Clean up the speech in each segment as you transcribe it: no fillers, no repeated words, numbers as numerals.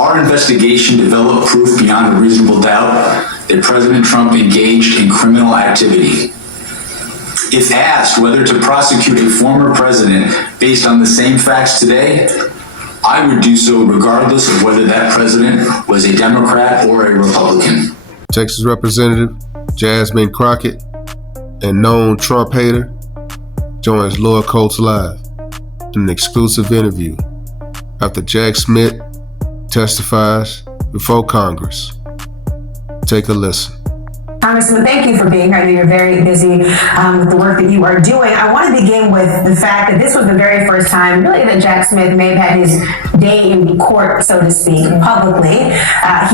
Our investigation developed proof beyond a reasonable doubt that President Trump engaged in criminal activity. If asked whether to prosecute a former president based on the same facts today, I would do so regardless of whether that president was a Democrat or a Republican. Texas Representative Jasmine Crockett, and known Trump hater, joins Laura Coates Live in an exclusive interview after Jack Smith testifies before Congress. Take a listen. Congressman, thank you for being here. I know you're very busy with the work that you are doing. I want to begin with the fact that this was the very first time, really, that Jack Smith may have had his day in court, so to speak, publicly.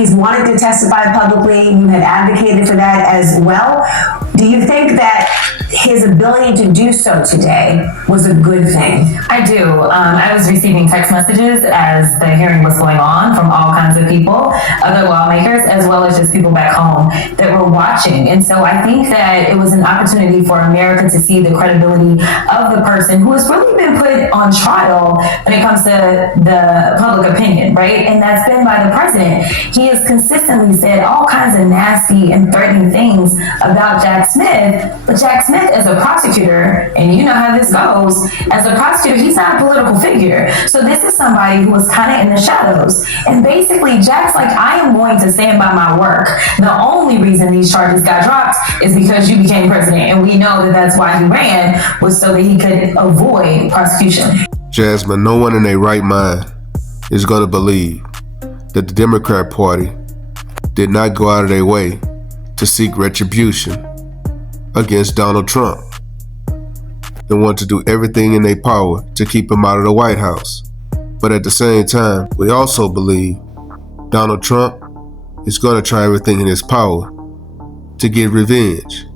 He's wanted to testify publicly. You have advocated for that as well. Do you think that his ability to do so today was a good thing? I do. I was receiving text messages as the hearing was going on from all kinds of people, other lawmakers, as well as just people back home that were watching. And so I think that it was an opportunity for America to see the credibility of the person who has really been put on trial when it comes to the public opinion, right? And that's been by the president. He has consistently said all kinds of nasty and threatening things about Jack Smith, but Jack Smith as a prosecutor, and you know how this goes, as a prosecutor, he's not a political figure. So this is somebody who was kind of in the shadows. And basically, Jack's like, I am going to stand by my work. The only reason these charges got dropped is because you became president. And we know that that's why he ran, was so that he could avoid prosecution. Jasmine, no one in their right mind is going to believe that the Democrat Party did not go out of their way to seek retribution against Donald Trump. They want to do everything in their power to keep him out of the White House. But at the same time, we also believe Donald Trump is going to try everything in his power to get revenge,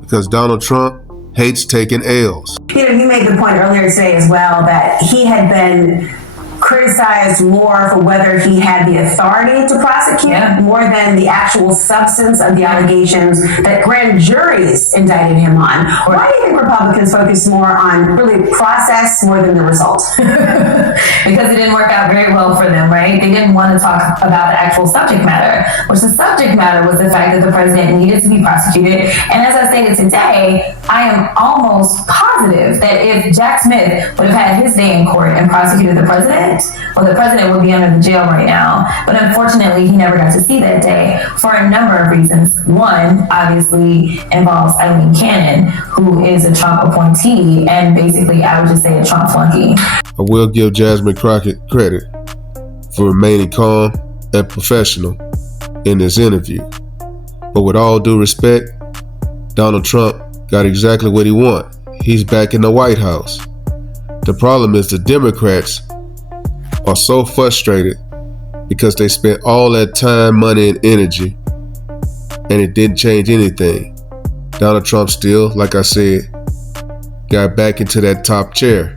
because Donald Trump hates taking L's. You know, you made the point earlier today as well that he had been criticized more for whether he had the authority to prosecute more than the actual substance of the allegations that grand juries indicted him on. Why do you think Republicans focus more on really process more than the result? Because it didn't work out very well for them, right? They didn't want to talk about the actual subject matter, which the subject matter was the fact that the president needed to be prosecuted. And as I stated today, I am almost positive that if Jack Smith would have had his day in court and prosecuted the president, well, the president would be under the jail right now. But unfortunately, he never got to see that day for a number of reasons. One, obviously, involves Eileen Cannon, who is a Trump appointee, and basically, I would just say a Trump flunky. I will give Jasmine Crockett credit for remaining calm and professional in this interview. But with all due respect, Donald Trump got exactly what he wanted. He's back in the White House. The problem is the Democrats are so frustrated because they spent all that time, money, and energy, and it didn't change anything. Donald Trump still, like I said, got back into that top chair.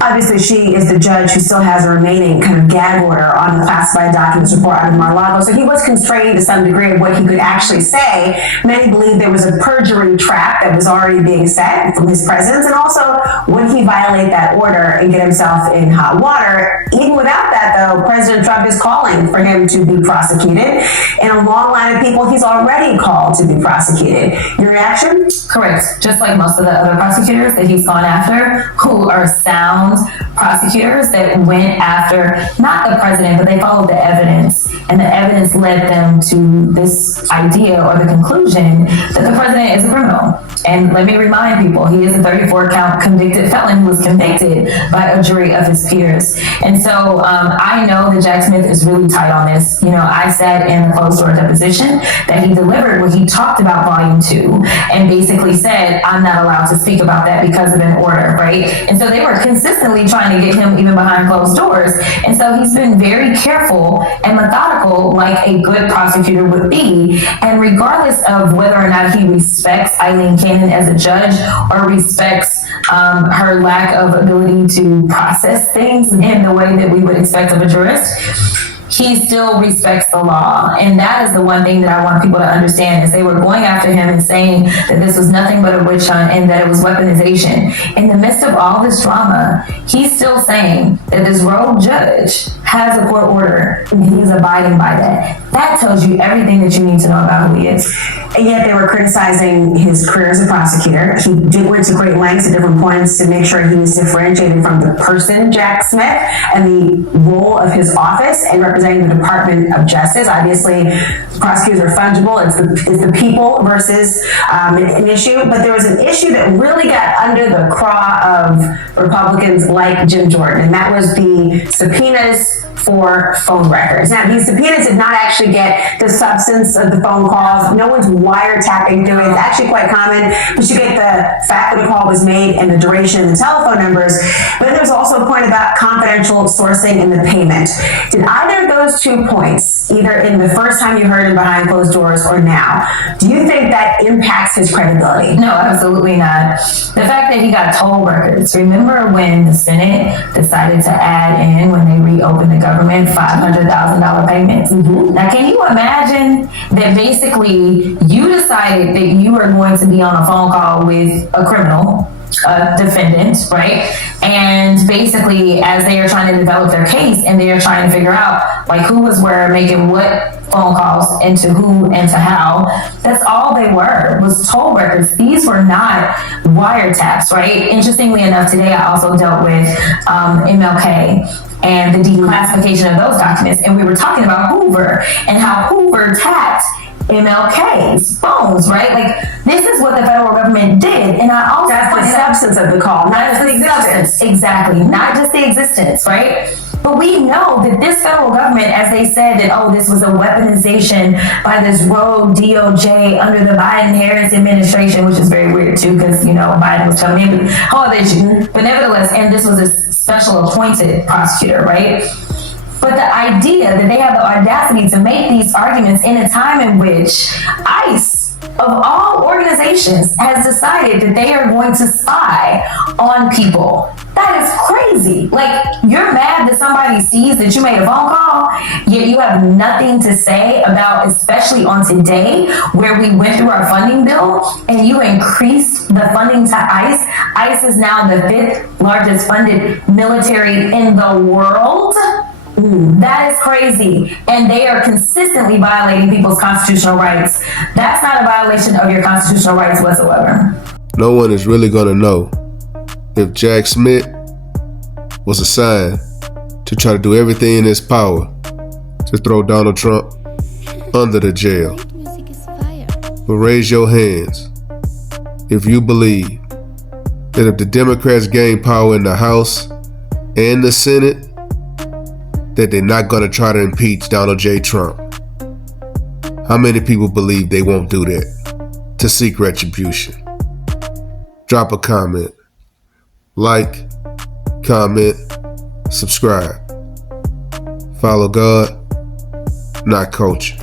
Obviously, she is the judge who still has a remaining kind of gag order on the classified documents report out of Mar-a-Lago, so he was constrained to some degree of what he could actually say. Many believe there was a perjury trap that was already being set from his presence, and also would he violate that order and get himself in hot water? Even without that, though, President Trump is calling for him to be prosecuted. In a long line of people, he's already called to be prosecuted. Your reaction? Correct. Just like most of the other prosecutors that he's gone after, who are sound prosecutors that went after not the president, but they followed the evidence, and the evidence led them to this idea or the conclusion that the president is a criminal. And let me remind people, he is a 34-count convicted felon who was convicted by a jury of his peers. And so I know that Jack Smith is really tight on this. You know, I sat in a closed door deposition that he delivered where he talked about Volume 2 and basically said, I'm not allowed to speak about that because of an order, right? And so they were consistently trying to get him even behind closed doors. And so he's been very careful and methodical, like a good prosecutor would be. And regardless of whether or not he respects Eileen Cannon as a judge or respects her lack of ability to process things in the way that we would expect of a jurist, he still respects the law. And that is the one thing that I want people to understand is they were going after him and saying that this was nothing but a witch hunt and that it was weaponization. In the midst of all this drama, he's still saying that this rogue judge has a court order and he's abiding by that. That tells you everything that you need to know about who he is. And yet they were criticizing his career as a prosecutor. He went to great lengths at different points to make sure he was differentiated from the person, Jack Smith, and the role of his office and representing the Department of Justice. Obviously, prosecutors are fungible. It's the people versus an issue. But there was an issue that really got under the craw of Republicans like Jim Jordan, and that was the subpoenas for phone records. Now, these subpoenas did not actually get the substance of the phone calls. No one's wiretapping through it. It's actually quite common, but you get the fact that a call was made and the duration and the telephone numbers. But there's also a point about confidential sourcing and the payment. Did either of those 2 points, either in the first time you heard him behind closed doors or now, do you think that impacts his credibility? No, absolutely not. The fact that he got toll records. Remember when the Senate decided to add in, when they reopened the government, $500,000 payments? Mm-hmm. Now, can you imagine that basically you decided that you were going to be on a phone call with a criminal, a defendant, right? And basically, as they are trying to develop their case and they are trying to figure out like who was where, making what phone calls and to who and to how, that's all they were, was toll records. These were not wiretaps, right? Interestingly enough, today I also dealt with MLK and the declassification of those documents, and we were talking about Hoover and how Hoover tapped MLK's phones, right? Like, this is what the federal government did. And I also that's the substance of the call, not just the existence. Exactly, not just the existence, right? But we know that this federal government, as they said that, oh, this was a weaponization by this rogue DOJ under the Biden-Harris administration, which is very weird too, because, you know, Biden was coming in with all of this. But nevertheless, and this was a special appointed prosecutor, right? But the idea that they have the audacity to make these arguments in a time in which ICE, of all organizations, has decided that they are going to spy on people. That is crazy. Like, you're mad that somebody sees that you made a phone call, yet you have nothing to say about, especially on today, where we went through our funding bill and you increased the funding to ICE. ICE is now the 5th largest funded military in the world. That is crazy. And they are consistently violating people's constitutional rights. That's not a violation of your constitutional rights whatsoever. No one is really going to know if Jack Smith was assigned to try to do everything in his power to throw Donald Trump under the jail. But raise your hands if you believe that if the Democrats gain power in the House and the Senate, that they're not going to try to impeach Donald J. Trump. How many people believe they won't do that to seek retribution? Drop a comment. Like, comment, subscribe. Follow God, not culture.